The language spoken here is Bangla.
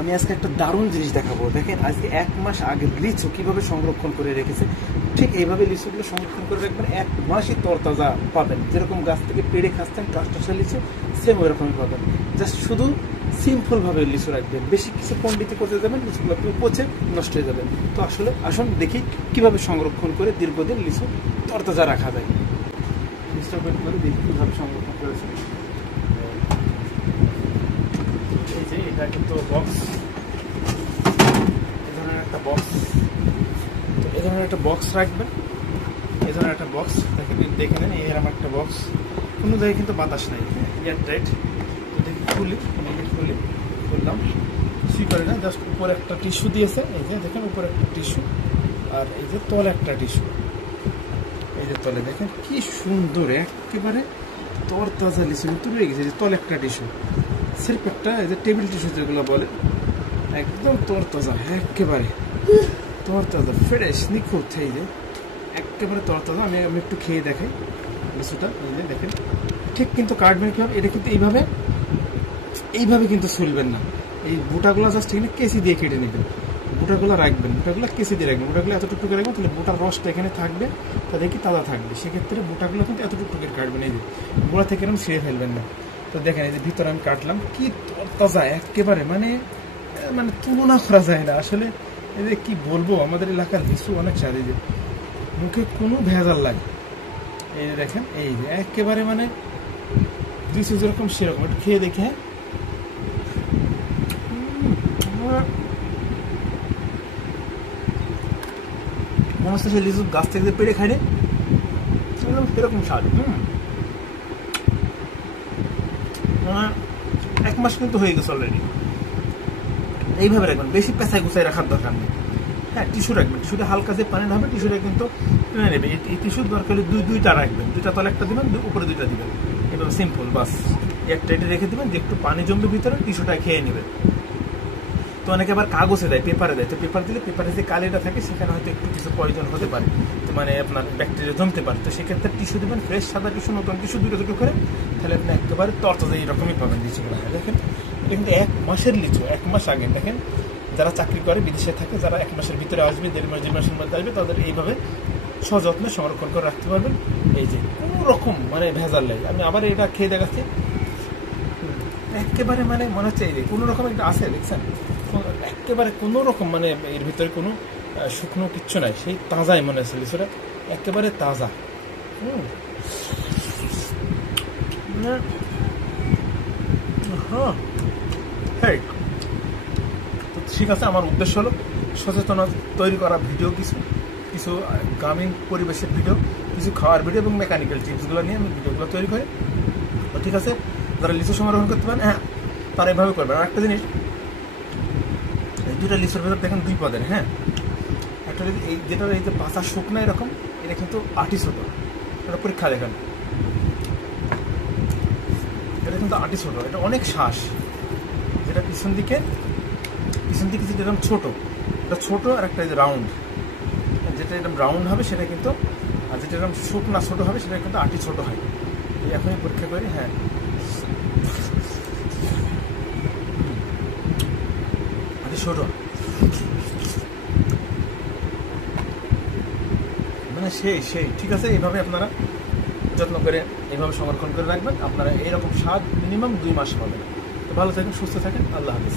আমি আজকে একটা দারুণ জিনিস দেখাবো। দেখেন আজকে 1 মাস আগে লিচু কিভাবে সংরক্ষণ করে রেখেছে, ঠিক এইভাবে লিচুগুলো সংরক্ষণ করে রাখবেন, 1 মাসই তরতাজা পাবেন। যেরকম গাছ থেকে পেড়ে খাচ্ছেন কাঁচা লিচু, সেম ওই রকমই পাবেন। জাস্ট শুধু সিম্পলভাবে লিচু রাখবেন, বেশি কিছু পণ্ডিতি করতে যাবেন, লিচুগুলো পচে নষ্ট হয়ে যাবেন। তো আসলে আসুন দেখি কিভাবে সংরক্ষণ করে দীর্ঘদিন লিচু তরতাজা রাখা যায়। লিচুটা বের করে দেখি কীভাবে সংরক্ষণ করেছে। এই যে এটা কিন্তু বক্স, এই ধরনের একটা বক্স, তো এই ধরনের একটা বক্স রাখবেন। এই ধরনের একটা বক্স দেখে নেন, এরকম একটা বক্স, কোনো জায়গায় কিন্তু বাতাস নাই, এয়ার টাইট। তো দেখি খুললাম, কিছুই করে না, জাস্ট উপরে একটা টিস্যু দিয়েছে। এই যে দেখেন উপরে একটা টিস্যু, আর এই যে তলে একটা টিস্যু। এই যে তলে দেখেন কি সুন্দর একেবারে তরতাজা লিচু কিন্তু রয়ে গেছে। যে তলে একটা টিস্যু, সির্ফ একটা এই যে টেবিল টিস্যু যেগুলো বলে, একদম তরতাজা, একেবারে তরতাজা, ফ্রেশ, নিখুঁত। এই যে একেবারে তরতাজা। আমি একটু খেয়ে দেখাই লিচুটা। এই যে দেখেন, ঠিক কিন্তু কাটবেন কীভাবে, এটা কিন্তু এইভাবে কিন্তু ছুলবেন না। এই বুটাগুলো জাস্ট এখানে কেসি দিয়ে কেটে নেবেন, বুটাগুলো রাখবেন, বুটাগুলো কেসি দিয়ে রাখবেন, বুটাগুলো এতটুকু রাখবেন, তাহলে বুটার রসটা এখানে থাকবে, তাহলে কি তাজা থাকবে। সেক্ষেত্রে বুটাগুলো কিন্তু এতটুকু কাটবেন, এই যে বুড়া থেকে এরকম ছিঁড়ে ফেলবেন না। তো দেখেন এই যে ভিতরে আমি কাটলাম, কি তরতাজা একেবারে, মানে তুলনা করা যায় না আসলে। এই যে কি বলবো, আমাদের এলাকার লিচু অনেক স্বাদ। এই যে মুখে কোনো ভেজাল লাগে। এই যে দেখেন, এই যে একেবারে মানে লিচু যেরকম সেরকম। একটু খেয়ে দেখে, হ্যাঁ, মনে হচ্ছে সে লিচু গাছ থেকে পেড়ে খাই রে, সেরকম স্বাদ। 1 মাস কিন্তু হয়ে গেছে অলরেডি। এইভাবে রাখবেন, বেশি পেঁচায় গুছাই রাখার দরকার নেই। হ্যাঁ, টিস্যু রাখবেন, টিস্যুটা হালকা যে পানি হবে, টিস্যুটা কিন্তু টেনে নেবে। এই টিস্যুর দরকার হলে দুইটা রাখবেন, দুইটা তলে একটা দিবেন, উপরে দুইটা দিবেন, এভাবে সিম্পল। বাস একটা এটা রেখে দেবেন, যে একটু পানি জমবে ভিতরে, টিস্যুটা খেয়ে নেবে। তো অনেকে আবার কাগজে দেয়, পেপারে দেয়। তো পেপার দিলে পেপারে যে কালিটা থাকে সেখানে হয়তো একটু কিছু পয়জন হতে পারে, তো মানে আপনার ব্যাকটেরিয়া জমতে পারে। তো সেক্ষেত্রে টিস্যু দেবেন, ফ্রেশ সাদা টিস্যু, নতুন টিস্যু, দুটো করে, তাহলে আপনি একেবারে তরতাজা এইরকমই পাবেন লিচুগুলো। দেখেন এটা কিন্তু 1 মাসের লিচু, 1 মাস আগে। দেখেন যারা চাকরি করে, বিদেশে থাকে, যারা 1 মাসের ভিতরে আসবে, 1.5 মাস 2 মাসের মধ্যে আসবে, তাদের এইভাবে সযত্নে সংরক্ষণ করে রাখতে পারবেন। এই যে কোনো রকম ভেজাল নেই। আমি আবার এটা খেয়ে দেখাচ্ছি, একেবারে মনে হচ্ছে এই যে কোনো রকম একটা আছে, দেখছেন, একেবারে কোনো রকম এর ভিতরে কোনো শুকনো কিচ্ছু নাই, সেই তাজাই মনে হচ্ছে লিচুটা, একেবারে তাজা। হ্যাঁ, তো ঠিক আছে, আমার উদ্দেশ্য হলো সচেতনতা তৈরি করা ভিডিও, কিছু গ্রামীণ পরিবেশের ভিডিও, কিছু খাওয়ার ভিডিও এবং মেকানিক্যাল টিপসগুলো নিয়ে আমি ভিডিওগুলো তৈরি করি। তো ঠিক আছে, যারা লিচু সংরক্ষণ করতে পারেন, হ্যাঁ, তারা এভাবে করবেন। আর একটা জিনিস, এই দুইটা লিচুর ভেতর দেখেন 2 পদের, হ্যাঁ, একটা এই যেটা এই যে পাতা শুকনো এরকম, এটা কিন্তু আটি ছোটো, এটা পরীক্ষা দেখেন, এটা কিন্তু আটি ছোটো, এটা অনেক শ্বাস। যেটা পিছন দিকে যেটা এরকম ছোটো, এটা ছোটো, আর একটা রাউন্ড, যেটা এরকম রাউন্ড হবে সেটা কিন্তু, আর যেটা এরকম শুকনা ছোটো হবে সেটা কিন্তু আটি ছোটো হয়। এখনই পরীক্ষা করি, হ্যাঁ, আটি ছোটো, সেই ঠিক আছে। এইভাবে আপনারা যত্ন করে এইভাবে সংরক্ষণ করে রাখবেন, আপনারা এইরকম স্বাদ মিনিমাম 2 মাস পাবেন। তো ভালো থাকেন, সুস্থ থাকেন, আল্লাহ হাফেজ।